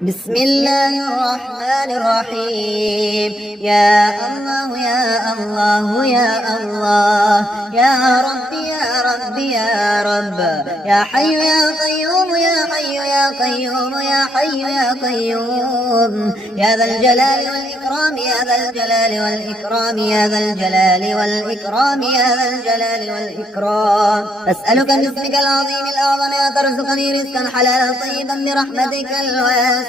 بسم الله الرحمن الرحيم. يا الله يا الله يا الله، يا ربي يا ربي يا رب، يا حي يا قيوم يا حي يا قيوم يا حي يا قيوم، يا ذا الجلال والإكرام يا ذا الجلال والإكرام يا ذا الجلال والإكرام يا ذا الجلال والإكرام. أسألك باسمك العظيم الأعظم أن ترزقني رزقا حلالا طيبا برحمتك الواسعة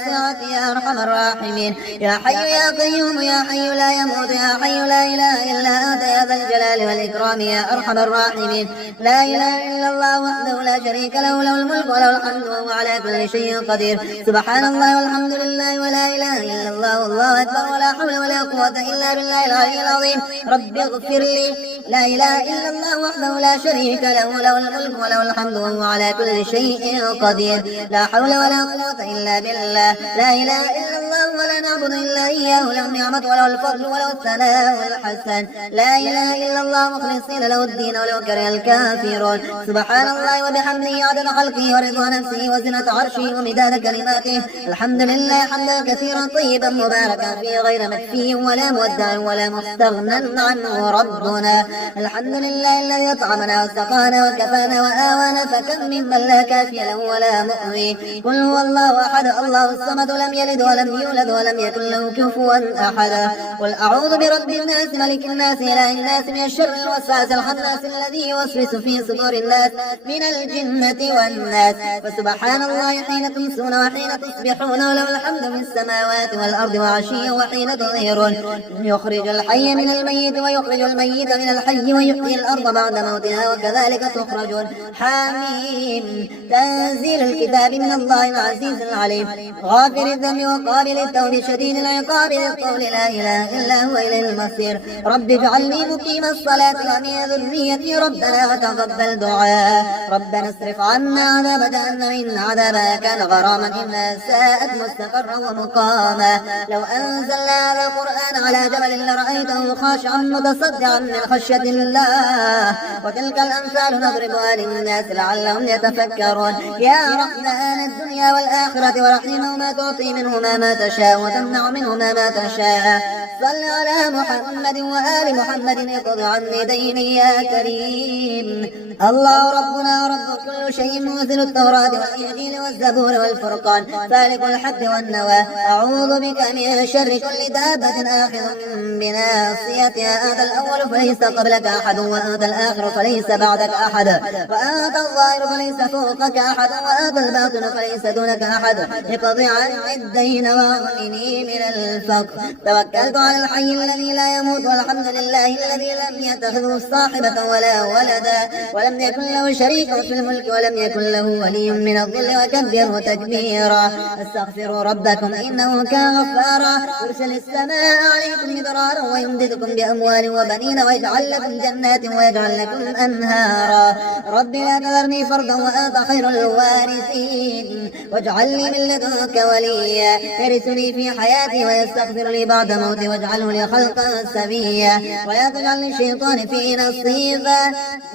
يا أرحم الراحمين. يا حي يا قيوم يا حي لا يموت يا حي لا إله إلا أنت يا ذا الجلال والإكرام يا أرحم الراحمين. لا إله إلا الله وحده لا شريك له، له الملك وله الحمد وهو على كل شيء قدير. سبحان الله والحمد لله ولا إله إلا الله والله أكبر ولا حول ولا قوة إلا بالله العلي العظيم. رب اغفر لي. لا إله إلا الله وحده لا شريك له، له الملك وله الحمد وهو على كل شيء قدير. لا حول ولا قوة إلا بالله. لا إله إلا الله ولا نعبد إلا إياه، له النعمة وله الفضل وله الثناء الحسن. لا إله إلا الله مخلصين له الدين ولو كره الكافرون. سبحان الله وبحمده عدد خلقه ورضا نفسه وزنة عرشه ومداد كلماته. الحمد لله حمدا كثيرا طيبا مباركا فيه غير مكفي ولا مودع ولا مستغنى عنه ربنا. الحمد لله الذي أطعمنا وسقانا وكفانا وآوانا، فكم ممن لا كافي له ولا مؤوي. قل هو الله أحد الله الصمد لم يلد ولم يولد ولم يكن له كفوا أحد. قل أعوذ برب الناس ملك الناس إله الناس من الشر الوسواس الخناس الذي يوسوس في صدور الناس من الجنة والناس. فسبحان الله حين تمسون وحين تصبحون وله الحمد في السماوات والأرض وعشيا وحين تظهرون. يخرج الحي من الميت ويخرج الميت من الحي ويحيي الأرض بعد موتها وكذلك تخرجون. حميم. تنزيل الكتاب من الله العزيز العليم، غافر الذنب وقابل التوب شديد العقاب للقول لا إله إلا هو إليه المصير. رب اجعلني مقيم الصلاة ومن ذريتي ربنا وتقبل دعاء. ربنا اصرف عنا عذاب جهنم إن عذابها كان غراما إنها ساءت مستقرا ومقاما. لو أنزلنا هذا القرآن على جبل لرأيته خاشعا متصدعا من خشية الله. وتلك الأمثال نضربها للناس لعلهم يتفكرون. يا رحمن الدنيا والآخرة ورحيمهما تعطي منهما ما تشاء وتمنع منهما ما تشاء. صل على محمد وآل محمد اقض عني ديني يا كريم. الله ربنا رب كل شيء منزل التوراة والإنجيل والزبور والفرقان فالق الحب والنوى. أعوذ بك من شر كل دابة آخذ بناصيتها. أنت الأول فليس قبلك أحد وأنت الآخر فليس بعدك أحد وأنت الظاهر فليس فوقك أحد وأنت الباطن فليس دونك أحد. اقض عني الدين واغنني من الفقر. توكلت على الحي الذي لا يموت والحمد لله الذي لم يتخذ صاحبة ولا ولدا ولم يكن له شريك في الملك ولم يكن له ولي من الظل وكبره تكبيرا. استغفروا ربكم إنه كان غفارا يرسل السماء عليكم مدرارا ويمددكم بأموال وبنين ويجعل لكم جنات ويجعل لكم أنهارا. رب لا تذرني فردا وأنت خير الوارثين واجعل لي من لدنك وليا يرثني في حياتي ويستغفر لي بعد موتي واجعله لي خلقا سبيا ولا تجعل للشيطان في نصيبا.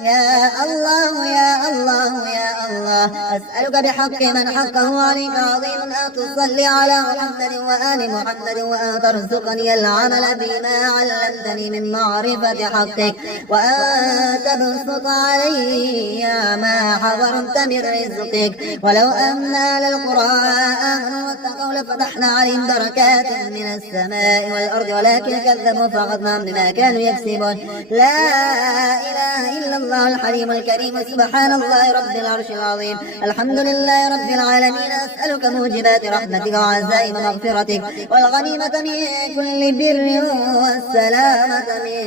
يا الله يا الله يا الله أسألك بحق من حقه عليك عظيم أن تصلي على محمد وآل محمد وأن ترزقني العمل بما علمتني من معرفة حقك وأن تبسط علي ما حضرت من رزقك. ولو أن أهل القرى آمنوا واتقوا لفتحنا عليهم بركات من السماء والأرض ولكن كذبوا فأخذناهم بما كانوا يكسبون. لا إله إلا الله الحليم الكريم. سبحان الله رب العرش العظيم. الحمد لله رب العالمين. أسألك موجبات رحمتك وعزائم مغفرتك والغنيمة من كل بر والسلامة من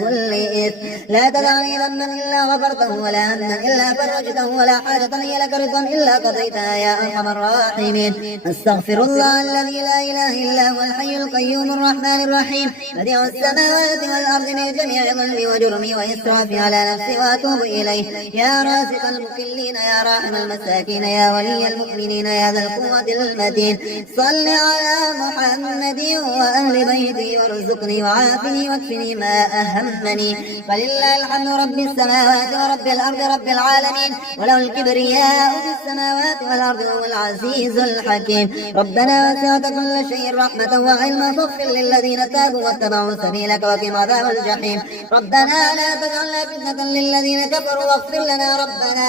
كل إثم. لا تدع لي ذنبا إلا غفرته ولا هما إلا فرجته ولا حاجة هي لك رضا إلا قضيتها يا أرحم الراحمين. أستغفر الله الذي لا إله إلا هو الحي القيوم القيوم الرحمن الرحيم بديع السماوات والأرض من جميع ظلمي وجرمي وإسرافي على نفسي وأتوب إليه. يا رازق المكلين يا راحم المساكين يا ولي المؤمنين يا ذا القوة المتين صل على محمد وأهل بيتي وارزقني وعافني واكفني ما أهمني. فلله الحمد رب السماوات ورب الأرض رب العالمين وله الكبرياء في السماوات والأرض وهو العزيز الحكيم. ربنا وسعت كل شيء رحمة وعلما فاغفر للذين تابوا واتبعوا سبيلك وقهم عذاب الجحيم. ربنا لا تجعلنا فتنة للذين كفروا واغفر لنا ربنا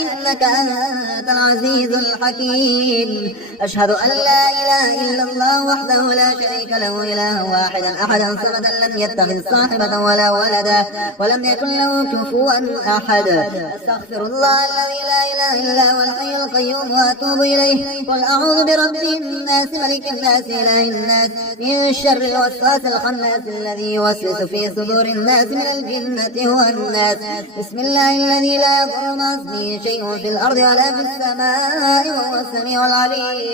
إنك أنت العزيز الحكيم. أشهد أن لا إله إلا الله وحده لا شريك له إله واحدا أحدا صمدا لم يتخذ صاحبة ولا ولدا ولم يكن له كفوا أحد. أستغفر الله الذي لا إله إلا هو الحي القيوم وأتوب إليه. قل أعوذ برب الناس ملك الناس إله الناس من شر الوسواس الخناس الذي يوسوس في صدور الناس من الجنة والناس. بسم الله الذي لا يضر مع اسمه شيء في الأرض ولا في السماء وهو السميع العليم.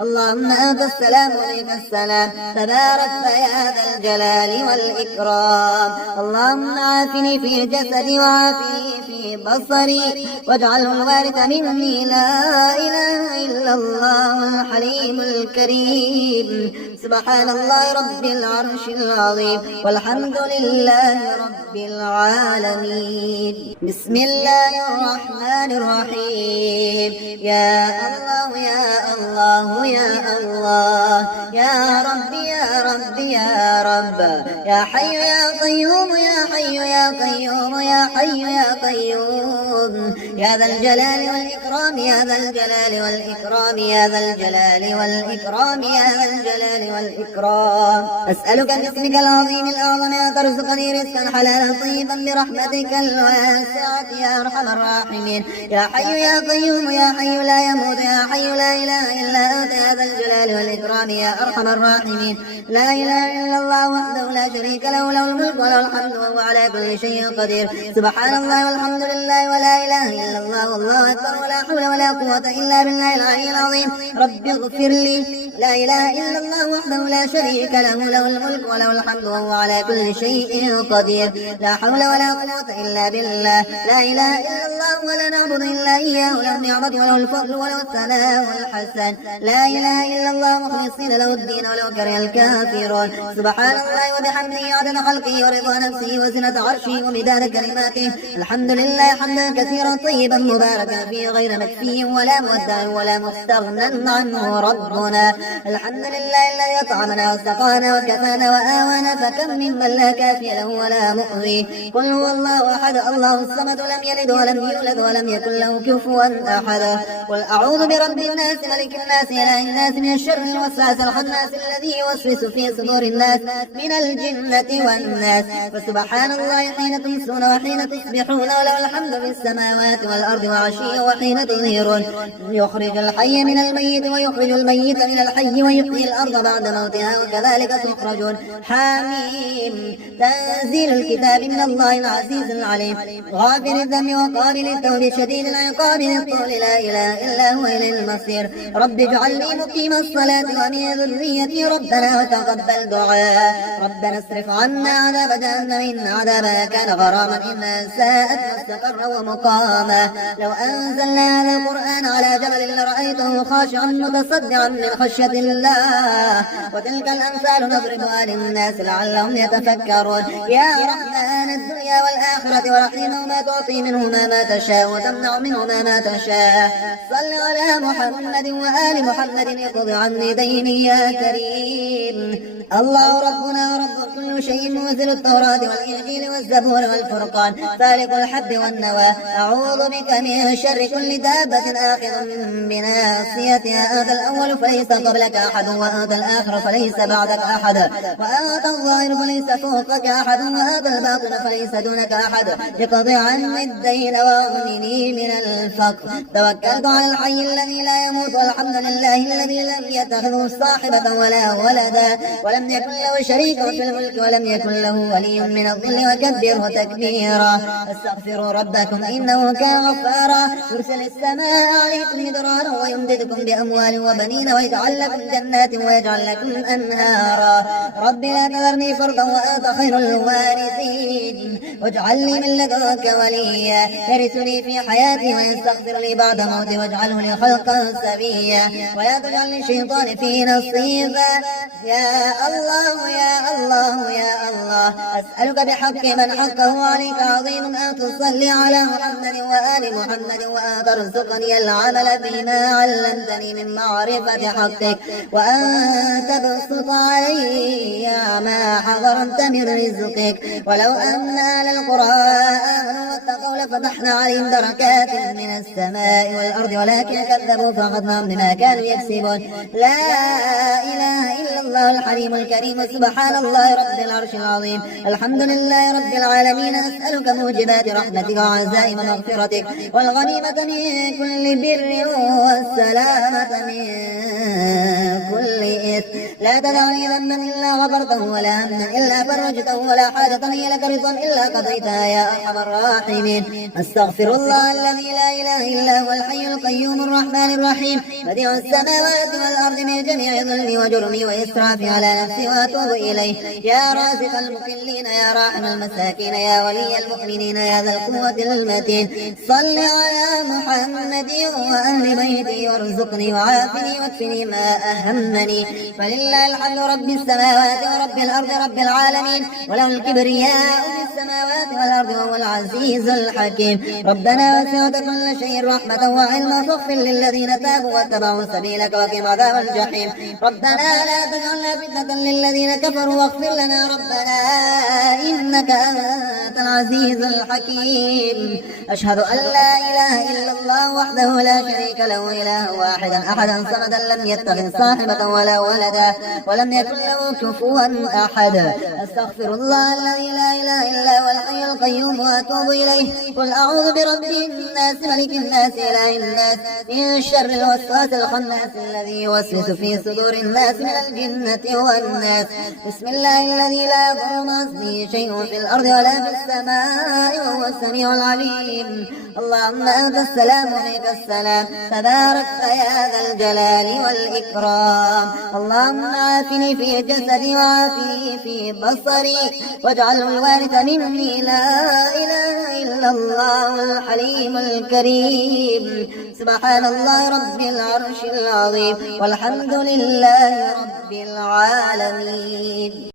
اللهم أنت السلام ومنك السلام تباركت يا ذا الجلال والإكرام. اللهم عافني في جسدي وعافني في بصري واجعله الوارث مني. لا إله إلا الله الحليم الكريم. سبحان الله رب العرش العظيم والحمد لله رب العالمين. بسم الله الرحمن الرحيم. يا الله يا الله يا الله يا رب يا رب يا رب يا حي يا قيوم يا حي يا قيوم يا حي يا قيوم يا ذا الجلال والإكرام يا ذا الجلال والإكرام يا ذا الجلال والإكرام يا ذا الجلال والإكرام. أسألك باسمك العظيم الأعظم أن ترزقني رزقا حلالا طيبا برحمتك الواسعة يا أرحم الراحمين. يا حي يا قيوم يا حي لا يموت يا حي لا إله إلا أنت يا ذا الجلال والإكرام يا أرحم الراحمين. لا إله إلا الله وحده لا شريك له له الملك وله الحمد وهو على كل شيء قدير. سبحان الله والحمد لله ولا إله إلا الله والله أكبر ولا حول ولا قوة إلا بالله العلي العظيم. رب اغفر لي. لا إله إلا الله وحده لا شريك له له الملك وله الحمد وهو على كل شيء قدير. لا حول ولا قوة إلا بالله. لا إله إلا الله ولا نعبد إلا إياه له النعمة وله الفضل وله الثناء والحسن. لا إله إلا الله مخلصين له الدين ولو كره الكافرون. سبحان الله وبحمده عدد خلقه ورضا نفسه وزنة عرشه ومداد كلماته. الحمد لله حمدا كثيرا طيبا مباركا فيه غير مكفي ولا مودع ولا مستغنى عنه ربنا. الحمد لله الذي أطعمنا وسقانا وكفانا وآوانا فكم ممن لا كافي له ولا مؤذي. قل هو الله أحد الله الصمد لم يلد ولم يولد ولم يكن له كفوا أحد. قل أعوذ برب الناس ملك الناس إله الناس من الشر الوسواس الخناس الذي يوسوس في صدور الناس من الجنة والناس. فسبحان الله حين تمسون وحين تصبحون وله الحمد في السماوات والأرض وعشيا وحين تظهرون. يخرج الحي من الميت ويخرج الميت من الحي ويحيي الأرض بعد موتها وكذلك تخرجون. حميم تنزيل الكتاب من الله العزيز العليم غافر الذنب وقابل التوب شديد العقاب للطول لا إله إلا هو إليه المصير. رب اجعلني مقيم الصلاة ومن ذريتي ربنا وتقبل دعاء. ربنا اصرف عنا عذاب جهنم إن عذابها كان غراما إنها ساءت مستقرا ومقاما. لو أنزلنا هذا القرآن على جبل لرأيته خاشعا متصدعا من خشية الله. وتلك الأمثال نضربها للناس لعلهم يتفكرون. يا رحمن الدنيا والآخرة ورحيمهما تعطي منهما ما تشاء وتمنع منهما ما تشاء. صل على محمد وآل محمد اقض عني ديني يا كريم. الله ربنا ورب كل شيء منزل التوراة والإنجيل والزبور والفرقان فالق الحب والنوى. أعوذ بك من شر كل دابة آخذ بناصيتها. أنت الأول فليس قبلك أحد وأنت الآخر فليس بعدك أحد وأنت الظاهر فليس فوقك أحد وأنت الباطن فليس دونك أحد. اقض عني الدين واغنني من الفقر. توكلت على الحي الذي لا يموت والحمد لله الذي لم يتخذ صاحبة ولا ولدا ولم يكن له شريك في الملك ولم يكن له ولي من الظل وكبره تكبيرا. استغفروا ربكم إنه كان غفارا يرسل السماء عليكم مدرارا ويمددكم بأموال وبنين ويجعل لكم جنات ويجعل لكم أنهارا. رب لا تذرني فردا وأنت خير الوارثين واجعل لي من لدنك وليا يرثني في حياتي ويستغفر لي بعد موتي واجعله لي خلقا سويا ولا تجعل للشيطان في نصيبا. يا الله يا الله يا الله أسألك بحق من حقه عليك عظيم أن تصلي على محمد وآل محمد وأن ترزقني العمل بما علمتني من معرفة حقك وأن تبسط علي ما حضرت من رزقك. ولو أن أهل القرى آمنوا واتقوا لفتحنا عليهم دركات من السماء والأرض ولكن كذبوا فأخذناهم بما كانوا يكسبون. لا إله إلا الله الحليم الكريم سبحان الله رب العرش العظيم. الحمد لله رب العالمين. أسألك موجبات رحمتك وعزائم مغفرتك والغنيمة من كل بر والسلامة من كل إثم. لا تدعني ذنبا إلا غفرته ولا هما إلا فرجته ولا حاجة هي لك رضا إلا قضيتها يا أرحم الراحمين. أستغفر الله الذي لا إله إلا هو الحي القيوم الرحمن الرحيم بديع السماوات والأرض من جميع ظلمي وجرمي وإسرافي على نفسي وأتوب إليه. يا رازق المكلين يا راحم المساكين يا ولي المؤمنين يا ذا القوة المتين. صل على محمد وأهل بيتي وارزقني وعافني واكفني ما أهمني. فلله الحمد رب السماوات ورب الأرض رب العالمين وله الكبرياء في السماوات والأرض وهو العزيز الحكيم. ربنا وسعت كل شيء رحمة وعلما فاغفر للذين تابوا واتبعوا سبيلك وقهم عذاب الجحيم. ربنا لا تجعلنا فتنة للذين كفروا واغفر لنا ربنا إنك أنت العزيز الحكيم. أشهد أن لا إله إلا الله وحده لا شريك له إله واحدا أحدا صمدا لم يتخذ صاحبة ولا ولدا ولم يكن له كفوا أحد. أستغفر الله الذي لا إله إلا هو الحي القيوم وأتوب إليه. قل أعوذ برب الناس ملك الناس إله الناس من شر الوسواس الخناس الذي يوسوس في صدور الناس من الجنة والناس. بسم الله الذي لا يضر مع اسمه شيء في الأرض ولا في السماء وهو السميع العليم. اللهم أنت السلام ومنك السلام تباركت يا ذا الجلال والإكرام. اللهم عافني في جسدي وعافني في بصري واجعله الوارث مني. لا إله إلا الله الحليم الكريم. سبحان الله رب العرش العظيم والحمد لله رب العالمين.